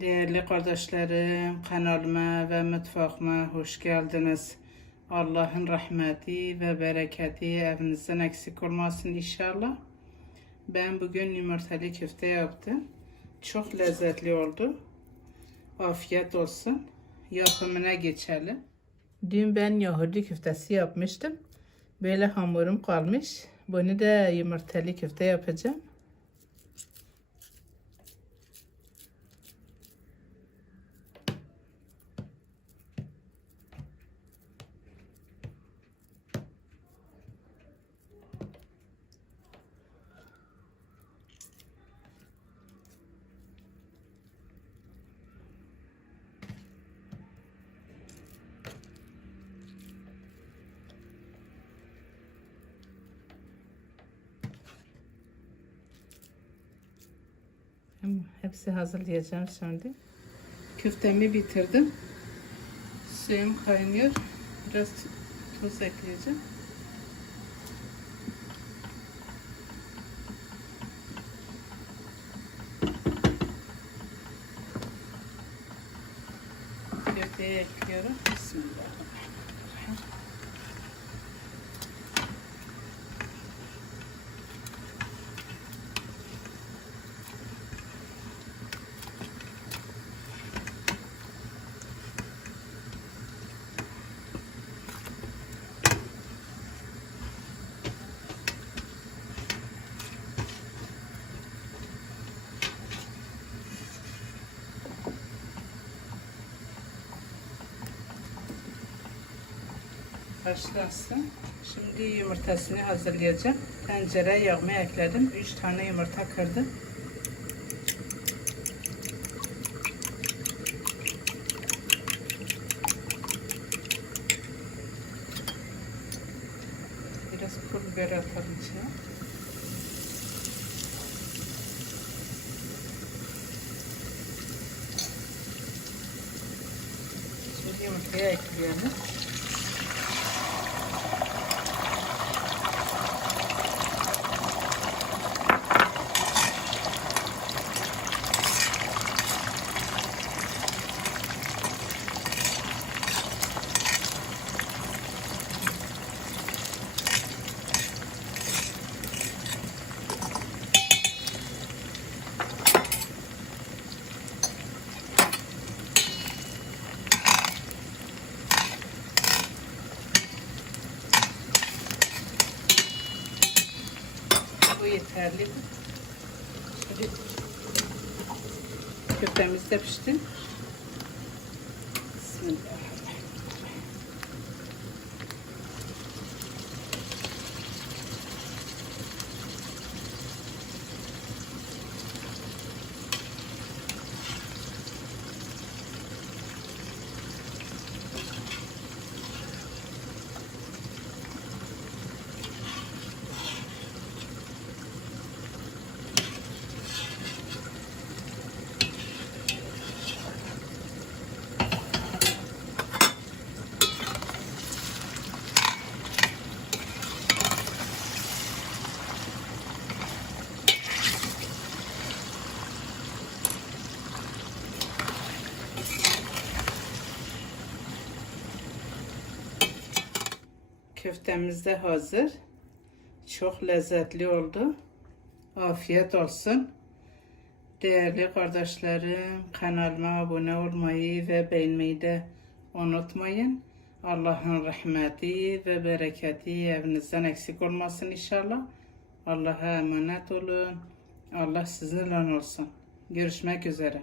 Değerli kardeşlerim, kanalıma ve mutfağıma hoş geldiniz. Allah'ın rahmeti ve bereketi evinizden eksik olmasın inşallah. Ben bugün yumurtalı köfte yaptım. Çok lezzetli oldu. Afiyet olsun. Yapımına geçelim. Dün ben Yahudi köftesi yapmıştım. Böyle hamurum kalmış. Bunu da yumurtalı köfte yapacağım. Hepsi hazırlayacağım şimdi. Köftemi bitirdim. Suyum kaynıyor. Biraz tuz ekleyeceğim. Köfteyi ekliyorum. Bismillahirrahmanirrahim. Haşlansın. Şimdi yumurtasını hazırlayacağım. Tencereye yağımı ekledim. 3 tane yumurta kırdım. Biraz pul biber atalım içine. Şimdi yumurtaya ekleyelim. Bu yeterli. Şimdi köftemiz de pişti. Bismillahirrahmanirrahim. Köftemiz de hazır. Çok lezzetli oldu. Afiyet olsun. Değerli kardeşlerim, kanalıma abone olmayı ve beğenmeyi de unutmayın. Allah'ın rahmeti ve bereketi evinizden eksik olmasın inşallah. Allah'a emanet olun. Allah sizinle olsun. Görüşmek üzere.